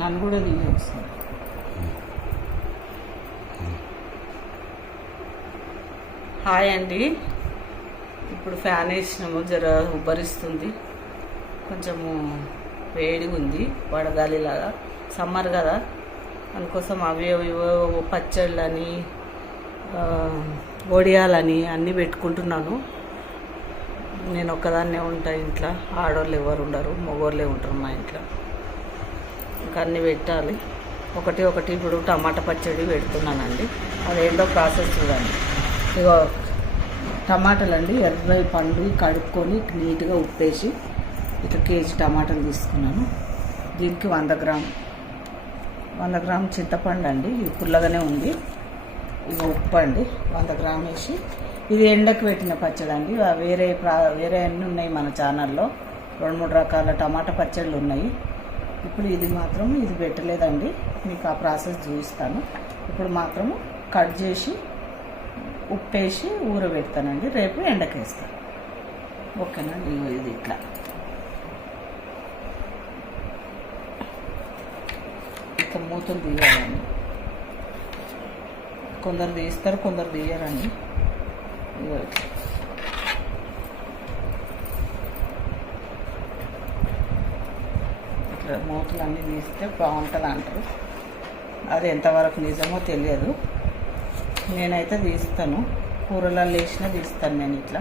నన్ను కూడా తీసేస్తాను. హాయ్ అండి. ఇప్పుడు ఫ్యాన్ వేసినాము, జర ఉబ్బరిస్తుంది, కొంచెము వేడిగా ఉంది, వడగాలిలాగా. సమ్మర్ కదా, అందుకోసం అవి పచ్చళ్ళని వడియాలని అన్నీ పెట్టుకుంటున్నాను. నేను ఒక్కదాన్నే ఉంటా ఇంట్లో, ఆడవాళ్ళు ఎవరు ఉండరు, మగవాళ్ళే ఉంటారు మా ఇంట్లో. ఇంకా అన్నీ పెట్టాలి. ఒకటి ఇప్పుడు టమాటా పచ్చడి పెడుతున్నానండి. అదేంటో ప్రాసెస్ చూడండి. ఇగో టమాటాలు అండి, ఎర్ర పండు కడుక్కొని నీట్గా ఉప్పేసి ఇట్లా కేజీ టమాటాలు తీసుకున్నాను. దీనికి 100 గ్రాము చింతపండు అండి, ఇది పుల్లగానే ఉంది. ఇక ఉప్పు అండి 100 గ్రాములు వేసి, ఇది ఎండకు పెట్టిన పచ్చడి అండి. వేరే అన్నీ ఉన్నాయి మన ఛానల్లో, 2-3 రకాల టమాటా పచ్చళ్ళు ఉన్నాయి. ఇప్పుడు ఇది మాత్రం ఇది పెట్టలేదండి, మీకు ఆ ప్రాసెస్ చూపిస్తాను. ఇప్పుడు మాత్రము కట్ చేసి ఉప్పేసి ఊరబెడతానండి, రేపు ఎండకేస్తాను. ఓకేనండి. ఇది ఇట్లా ఇట్లా మూతలు తీయాలండి. కొందరు తీస్తారు, కొందరు తీయరండి. ఇట్లా మూతలు అన్నీ తీస్తే బాగుంటుంది అంటారు. అది ఎంతవరకు నిజమో తెలియదు. నేనైతే తీస్తాను, కూరలలో వేసినా తీస్తాను నేను. ఇట్లా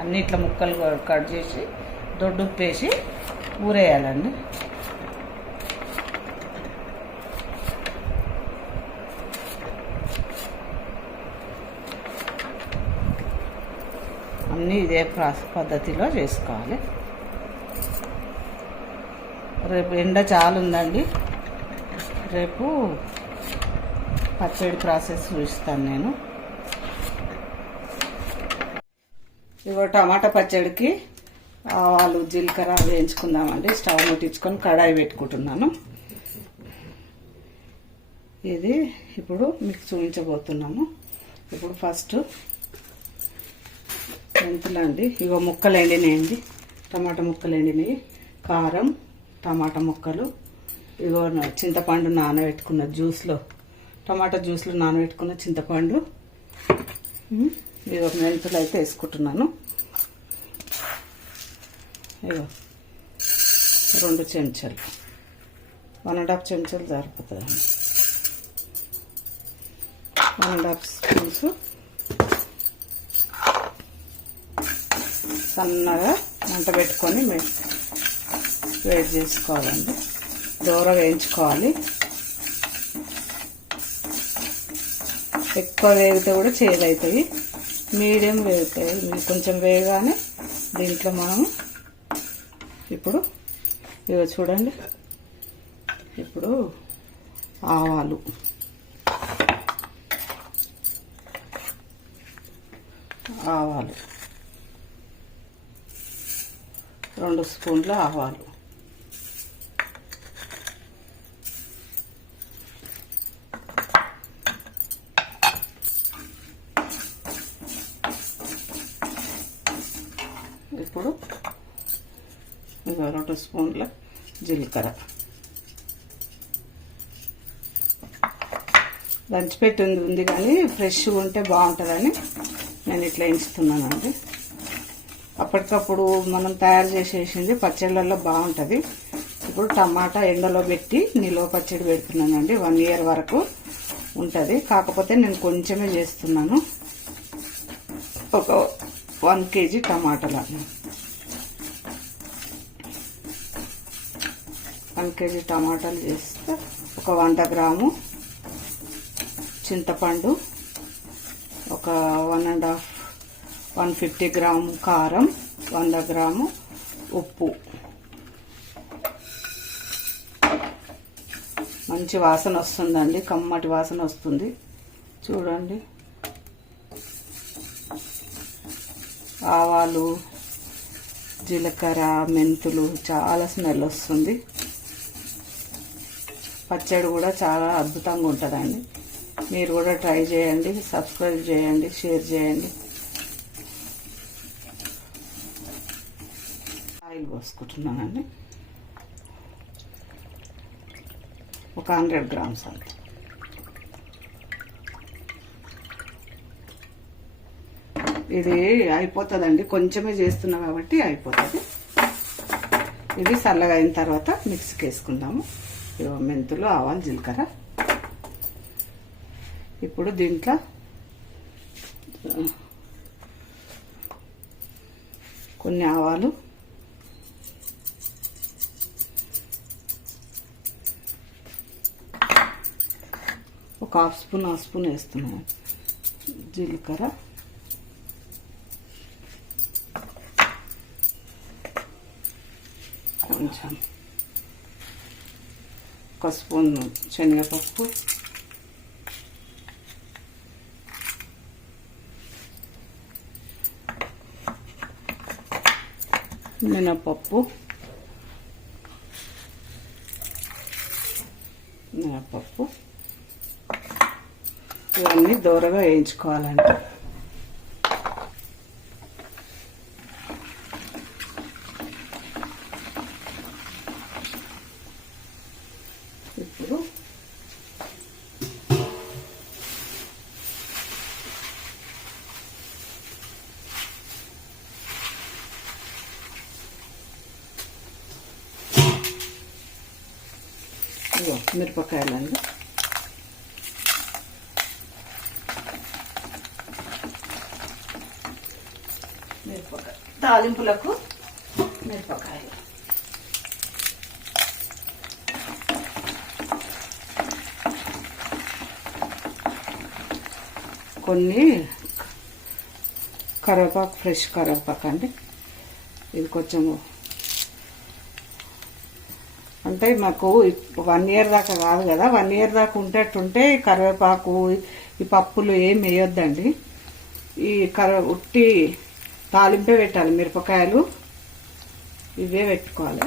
అన్నీ ఇట్లా ముక్కలు కట్ చేసి దొడ్డు ఉప్పేసి ఊరేయాలండి. అన్నీ ఇదే పద్ధతిలో చేసుకోవాలి. రేపు ఎండ చాలా ఉందండి, రేపు పచ్చడి ప్రాసెస్ చూపిస్తాను నేను. ఇగో టమాటా పచ్చడికి ఆవాలు జీలకర్ర వేయించుకుందామండి. స్టవ్ ముట్టించుకొని కడాయి పెట్టుకుంటున్నాను. ఇది ఇప్పుడు మీకు చూపించబోతున్నాము. ఇప్పుడు ఫస్ట్ మెంతులండి, ఇగో ముక్కలు ఎండినాయండి, టమాటా ముక్కలు ఎండినాయి, కారం, టమాటా ముక్కలు, ఇగో చింతపండు నానబెట్టుకున్న జ్యూస్లో, టమాటా జ్యూస్లో నానబెట్టుకున్న చింతపండు, ఇగో మెంతులు అయితే వేసుకుంటున్నాను. ఇగో 2 చెంచాలు, 1.5 చెంచాలు సరిపోతుందండి. 1.5 స్పూన్స్ సన్నగా మంట పెట్టుకొని వేడి చేసుకోవాలండి. దూర వేయించుకోవాలి. ఎక్కువ వేగితే కూడా చేదవుతాయి, మీడియం వేగుతాయి. కొంచెం వేయగానే దీంట్లో మనం ఇప్పుడు ఇవి చూడండి, ఇప్పుడు ఆవాలు, ఆవాలు 2 స్పూన్ల ఆవాలు, ఇప్పుడు 2 స్పూన్ల జీలకర్ర. దంచిపెట్టి ఉంది కానీ ఫ్రెష్గా ఉంటే బాగుంటుందని నేను ఇట్లా ఎంచుతున్నానండి. అప్పటికప్పుడు మనం తయారు చేసేసింది పచ్చళ్ళల్లో బాగుంటుంది. ఇప్పుడు టమాటా ఎండలో పెట్టి నిల్వ పచ్చడి పెడుతున్నానండి, 1 ఇయర్ వరకు ఉంటుంది. కాకపోతే నేను కొంచెమే చేస్తున్నాను. ఒక 1 కేజీ టమాటాలు, 1 కేజీ టమాటాలు చేస్తే ఒక 100 గ్రాము చింతపండు, ఒక 150 గ్రాము కారం, 100 గ్రాము ఉప్పు. మంచి వాసన వస్తుందండి, కమ్మటి వాసన వస్తుంది చూడండి. ఆవాలు, జీలకర్ర, మెంతులు చాలా స్మెల్ వస్తుంది. పచ్చడి కూడా చాలా అద్భుతంగా ఉంటుందండి. మీరు కూడా ట్రై చేయండి, సబ్స్క్రైబ్ చేయండి, షేర్ చేయండి. ఆయిల్ పోసుకుంటున్నానండి, ఒక 100 గ్రామ్స్ అంత. ఇది అయిపోతుందండి, కొంచెమే చేస్తున్నా కాబట్టి అయిపోతుంది. ఇది చల్లగా అయిన తర్వాత మిక్సీకి వేసుకుందాము. మెంతులు, ఆవాలు, జీలకర్ర. ఇప్పుడు దీంట్లో కొన్ని ఆవాలు, ఒక హాఫ్ స్పూన్ వేస్తున్నాను జీలకర్ర, కొంచెం ఒక స్పూన్ శనగపప్పు, మినపప్పు, ఇవన్నీ దూరగా వేయించుకోవాలండి. ఇప్పుడు మిరపకాయలండి, తాలింపులకు మిరపకాయలు, కొన్ని కరివేపాకు, ఫ్రెష్ కరివేపాకు అండి. ఇది కొంచెము అంటే మాకు 1 ఇయర్ దాకా కాదు కదా, 1 ఇయర్ దాకా ఉంటేట్టుంటే కరివేపాకు, ఈ పప్పులు ఏం వేయొద్దండి. ఈ ఉట్టి తాలింపే పెట్టాలి, మిరపకాయలు ఇవే పెట్టుకోవాలి.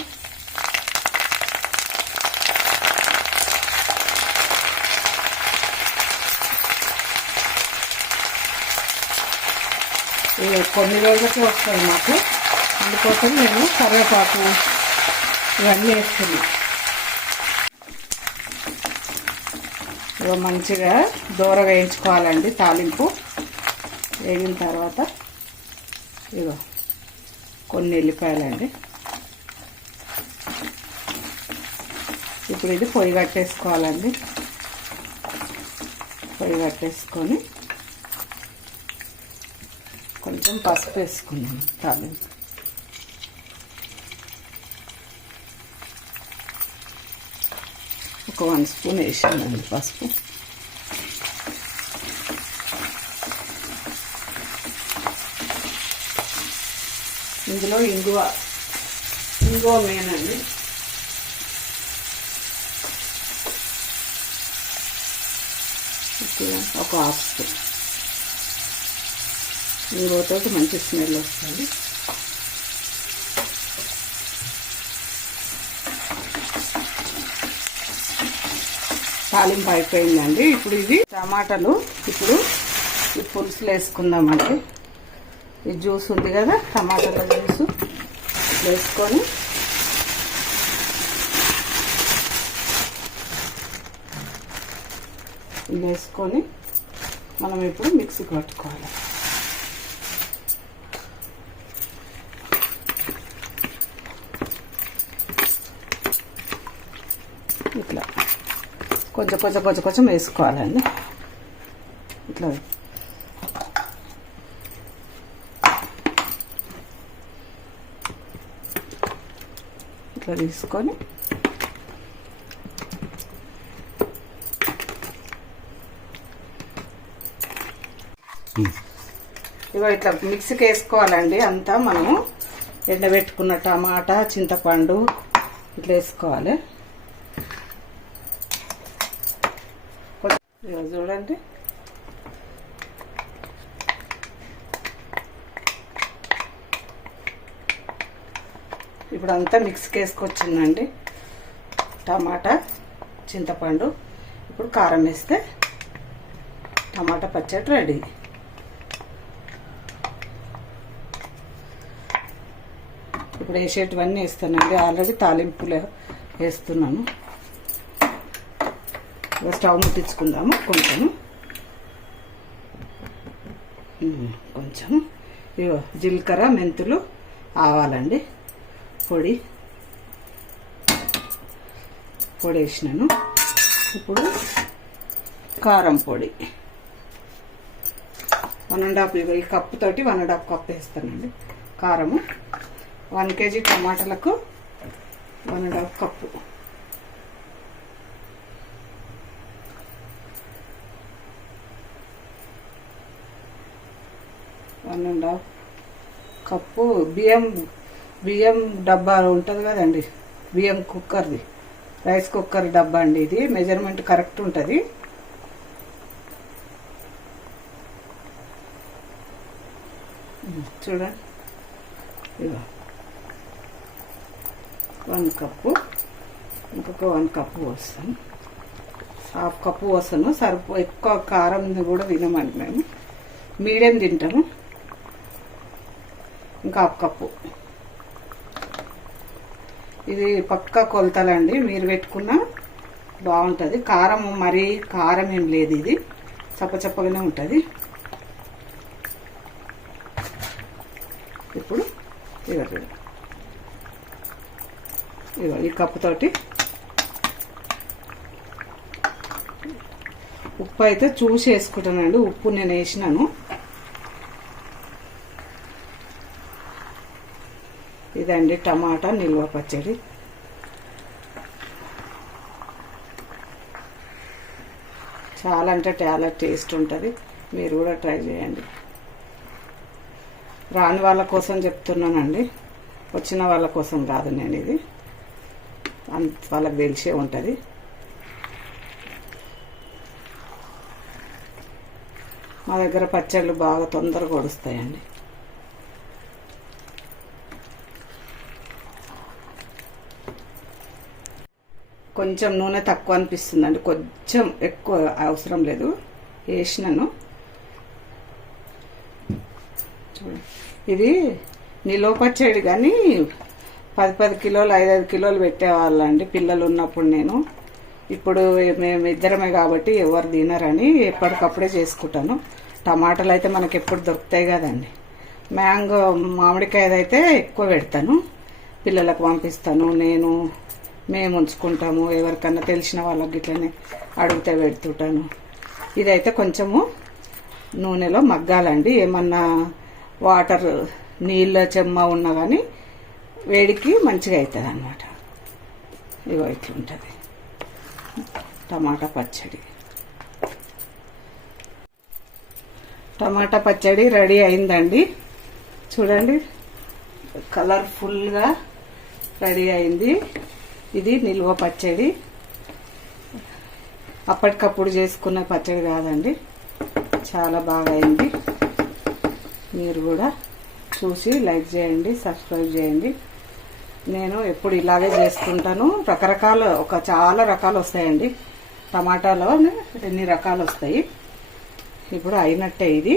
కొన్ని రోజులకి వస్తుంది మాకు, అందుకోసం నేను కరివేపాకు ఇవన్నీ వేస్తున్నాను. మంచిగా దూరగా వేయించుకోవాలండి. తాలింపు వేగిన తర్వాత ఇగో కొన్ని ఎల్లిపాయలండి. ఇప్పుడు ఇది పొయ్యి కట్టేసుకోవాలండి. పొయ్యి కట్టేసుకొని కొంచెం పసుపు వేసుకున్నాను. తాలింపు ఒక 1 స్పూన్ వేసానండి పసుపు. ఇందులో ఇంగువ మెయిన్ అండి. ఒక హాఫ్ స్పూన్ ఇంగువతో మంచి స్మెల్ వస్తుంది. తాలింపు అయిపోయిందండి. ఇప్పుడు ఇది టమాటాలు ఇప్పుడు ఈ పులుసులు వేసుకుందామండి. ఈ జ్యూస్ ఉంది కదా, టమాటాల జ్యూసు వేసుకొని వేసుకొని మనం ఇప్పుడు మిక్సీకి పట్టుకోవాలి. ఇట్లా కొంచెం వేసుకోవాలండి. ఇట్లా తీసుకొని ఇట్లా మిక్సీకి వేసుకోవాలండి. అంతా మనము ఎండబెట్టుకున్న టమాటా, చింతపండు ఇట్లా వేసుకోవాలి. చూడండి, ఇప్పుడు అంతా మిక్స్కి వేసుకొచ్చిందండి. టమాటా, చింతపండు. ఇప్పుడు కారం వేస్తే టమాటా పచ్చడి రెడీ. ఇప్పుడు వేసేటివన్నీ వేస్తానండి. ఆల్రెడీ తాలింపులు వేస్తున్నాను. స్టవ్ ముట్టించుకుందాము. కొంచెం ఇగో జీలకర్ర, మెంతులు, ఆవాలండి పొడి వేసినాను. ఇప్పుడు కారం పొడి 1.5 ఈ కప్పుతోటి 1.5 కప్ వేస్తానండి. కారము 1 kg టమాటాలకు 1.5 కప్పు. కప్పు బియ్యం డబ్బా ఉంటుంది కదండి, బియ్యం కుక్కర్ది, రైస్ కుక్కర్ డబ్బా అండి. ఇది మెజర్మెంట్ కరెక్ట్ ఉంటుంది. చూడండి, ఇగో 1 కప్పు. ఇంకొక 1 కప్పు పోస్తాను. 1/2 కప్పు పోస్తాను. ఎక్కువ కారం కూడా తినమండి మేము, మీడియం తింటాము. ఇంకా 1/2 కప్పు. ఇది పక్కా కొలతలండి, మీరు పెట్టుకున్నా బాగుంటుంది. కారం మరీ కారం ఏం లేదు, ఇది చప్పచప్పగానే ఉంటుంది. ఇప్పుడు ఇగో ఈ కప్పుతోటి ఉప్పు అయితే చూసి వేసుకుంటానండి. ఉప్పు నేను వేసినాను. ఇదండి టమాటా నిల్వ పచ్చడి. చాలా అంటే చాలా టేస్ట్ ఉంటుంది. మీరు కూడా ట్రై చేయండి. రాని వాళ్ళ కోసం చెప్తున్నానండి, వచ్చిన వాళ్ళ కోసం కాదు. నేను ఇది వాళ్ళకి తెలిసే ఉంటుంది. మా దగ్గర పచ్చళ్ళు బాగా తొందరగా వడుస్తాయండి. కొంచెం నూనె తక్కువ అనిపిస్తుందండి, కొంచెం ఎక్కువ అవసరం లేదు. వేసినాను. చూడండి, ఇది నిలువ పచ్చడి కానీ 10 కిలోలు 5 కిలోలు పెట్టేవాళ్ళండి పిల్లలు ఉన్నప్పుడు. నేను ఇప్పుడు మేము ఇద్దరమే కాబట్టి ఎవరు తినరని ఎప్పటికప్పుడే చేసుకుంటాను. టమాటాలు అయితే మనకి ఎప్పుడు దొరుకుతాయి కదండి. మామిడికాయ అయితే ఎక్కువ పెడతాను, పిల్లలకు పంపిస్తాను. మేము ఉంచుకుంటాము. ఎవరికన్నా తెలిసిన వాళ్ళకి ఇట్లనే అడిగితే పెడుతుంటాను. ఇదైతే కొంచెము నూనెలో మగ్గాలండి. ఏమన్నా వాటర్ నీళ్ళ చెమ్మ ఉన్నా కానీ వేడికి మంచిగా అవుతుంది అన్నమాట. ఇగో ఇట్లుంటుంది టమాటా పచ్చడి. టమాటా పచ్చడి రెడీ అయిందండి. చూడండి, కలర్ఫుల్గా రెడీ అయింది. ఇది నిల్వ పచ్చడి, అప్పటికప్పుడు చేసుకున్న పచ్చడి కాదండి. చాలా బాగా అయింది. మీరు కూడా చూసి లైక్ చేయండి, సబ్స్క్రైబ్ చేయండి. నేను ఎప్పుడు ఇలాగే చేసుకుంటాను. చాలా రకాలు వస్తాయండి. టమాటాలో ఎన్ని రకాలు వస్తాయి. ఇప్పుడు అయినట్టే ఇది.